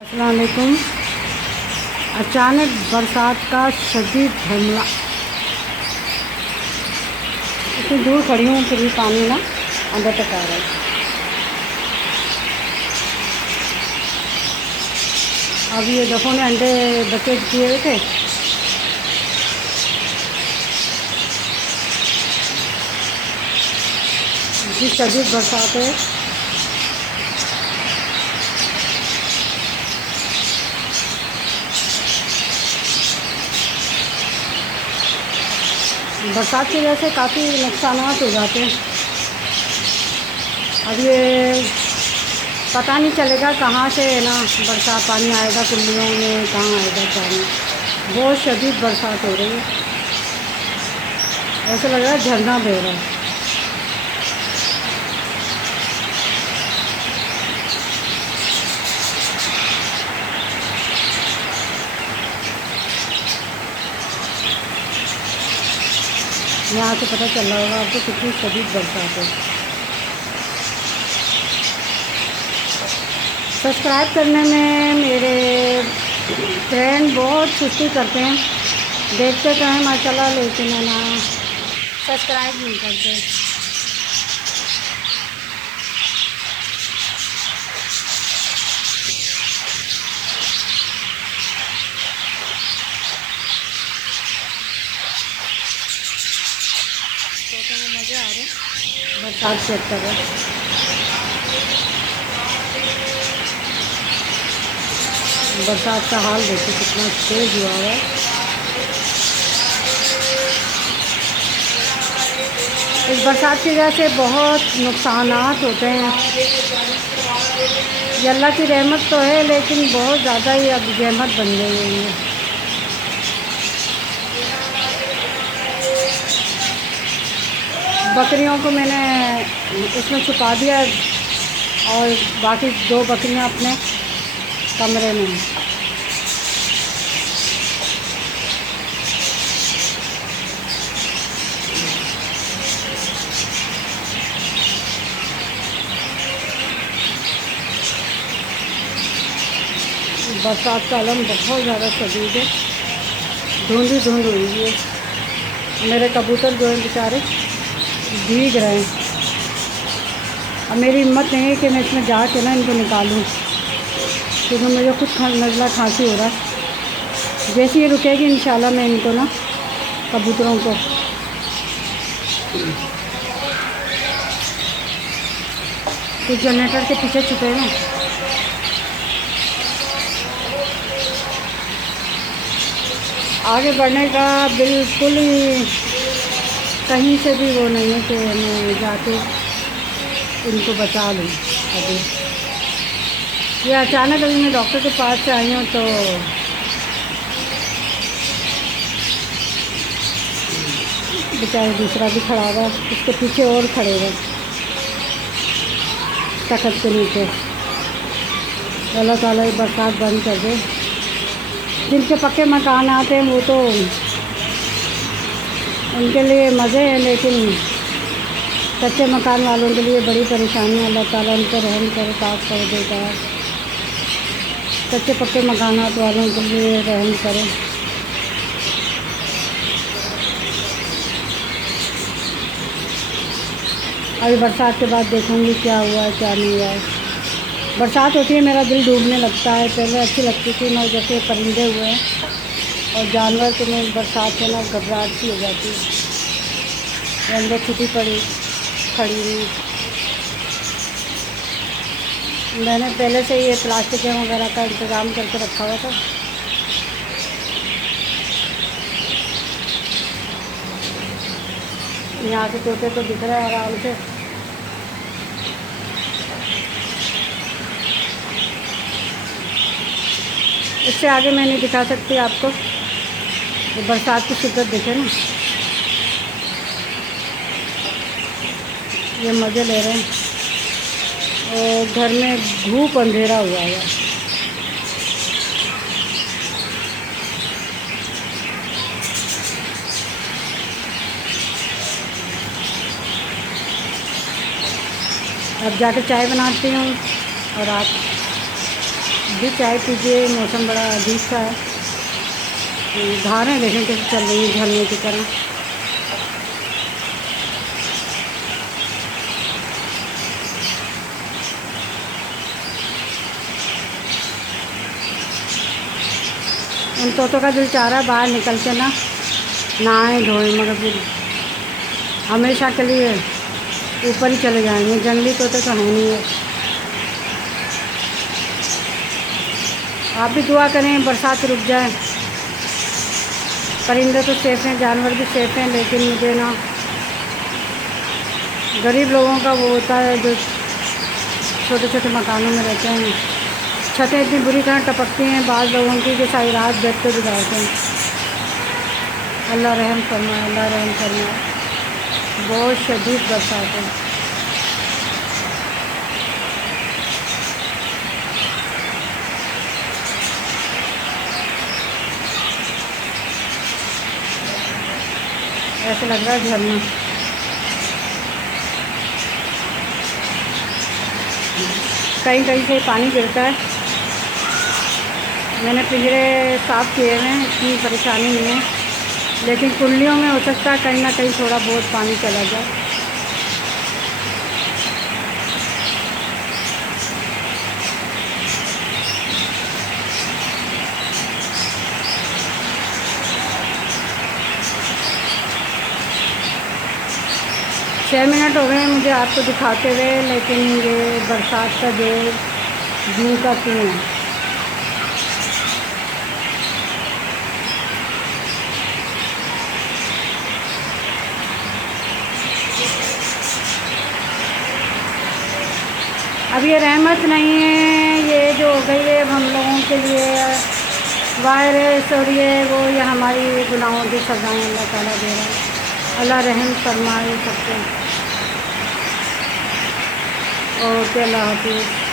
अस्सलाम वालेकुम। अचानक बरसात का शदीद हमला। इतनी दूर खड़ी हूँ फिर भी पानी ना अंदर तक आ रहा है। अब ये दफ़ों ने अंडे बच्चे किए हुए थे, इतनी शदीद बरसात है। बरसात की वजह से काफ़ी नुकसान हो जाते हैं। अब ये पता नहीं चलेगा कहाँ से ना बरसात पानी आएगा, कुल्लियों में कहाँ आएगा पानी। बहुत शदीद बरसात हो रही है, ऐसा लग रहा है झरना बह रहा है। यहाँ से पता चल रहा होगा आपको कितनी शदीद बरसात है। सब्सक्राइब करने में मेरे फ्रेंड बहुत सुस्ती करते हैं, देखते तो हैं माशाल्लाह, लेकिन है ना सब्सक्राइब नहीं करते। तो मज़े आ रहे बरसात के अंदर। बरसात का हाल देखो कितना तेज़ हुआ है। इस बरसात की वजह से बहुत नुकसानात होते हैं। ये अल्लाह की रहमत तो है, लेकिन बहुत ज़्यादा ही अब रहमत बन गई है ये। बकरियों को मैंने उसमें छुपा दिया और बाकी 2 बकरियां अपने कमरे में हैं। बरसात का आलम बहुत ज़्यादा शदीद है, धुंध ही धुंध हुई है। मेरे कबूतर जो हैं बेचारे भीग रहे हैं। अब मेरी हिम्मत नहीं है कि मैं इसमें जाके ना इनको निकालूं, क्योंकि मुझे खुद नज़ला खांसी हो रहा है। जैसे ये रुकेगी इंशाल्लाह मैं इनको ना कबूतरों को तो जनरेटर के पीछे छुपे ना। आगे बढ़ने का बिल्कुल ही कहीं से भी वो नहीं है कि मैं जाके इनको बचा लूँ। अभी ये अचानक अभी मैं डॉक्टर के पास से आई हूँ तो बेचारा दूसरा भी खड़ा हुआ, उसके पीछे और खड़े हुए तख्त के नीचे। अल्लाह ताला ये बरसात बंद कर दे। जिनके पक्के मकान आते हैं वो तो उनके लिए मज़े हैं, लेकिन कच्चे मकान वालों के लिए बड़ी परेशानी है। अल्लाह ताला उन पर रहम करे, पास कर देता है। कच्चे पक्के मकानात वालों के लिए रहम करे। अभी बरसात के बाद देखूँगी क्या हुआ है क्या नहीं हुआ है। बरसात होती है मेरा दिल डूबने लगता है। पहले अच्छी लगती थी ना, जैसे परिंदे हुए हैं और जानवर, तो मैं बरसात से ना घबराहट सी हो जाती है। अंदर छुपी पड़ी खड़ी हुई। मैंने पहले से ये प्लास्टिक वगैरह का इंतज़ाम करके रखा हुआ था। यहाँ से तोते तो दिख रहे हैं आराम से। इससे आगे मैं नहीं दिखा सकती आपको। ये बरसात की शिद्दत देखे ना, ये मज़े ले रहे हैं और घर में धूप अंधेरा हुआ है। अब जाकर चाय बनाती हूँ और रात भी चाय पीजिए, मौसम बड़ा अजीब सा है। धारें देखें कैसे चल रही है झरने की तरह। उन तोतों का दिल चाह रहा है बाहर निकल के ना नहाएं धोएं, मगर फिर हमेशा के लिए ऊपर ही चले जाएंगे। जंगली तोते तो हैं नहीं है। आप भी दुआ करें बरसात रुक जाए। परिंदे तो सेफ हैं, जानवर भी सेफ हैं, लेकिन मुझे ना गरीब लोगों का वो होता है जो छोटे छोटे मकानों में रहते हैं, छतें इतनी बुरी तरह टपकती हैं बाद लोगों की कि सारी रात बेड पे गुजारते हैं। अल्लाह रहम फरमाए, अल्लाह रहम फरमाए। बहुत शदीद बरसात है। ऐसे लग रहा है झरना। कहीं कहीं से पानी गिरता है। मैंने पिंजरे साफ़ किए हुए हैं, इतनी परेशानी नहीं है, लेकिन कुंडलियों में हो सकता है कहीं ना कहीं थोड़ा बहुत पानी चला जाए। छः मिनट हो गए मुझे आपको दिखाते हुए, लेकिन ये बरसात का जो जून का सीन है। अब ये रहमत नहीं है, ये जो हो गई है अब हम लोगों के लिए वायरस और ये हमारी गुनाहों की सज़ाएँ अल्लाह ताला दे रहा है। अल्लाह रहम फरमाए सबको। ओके, अल्लाह हाफिज़।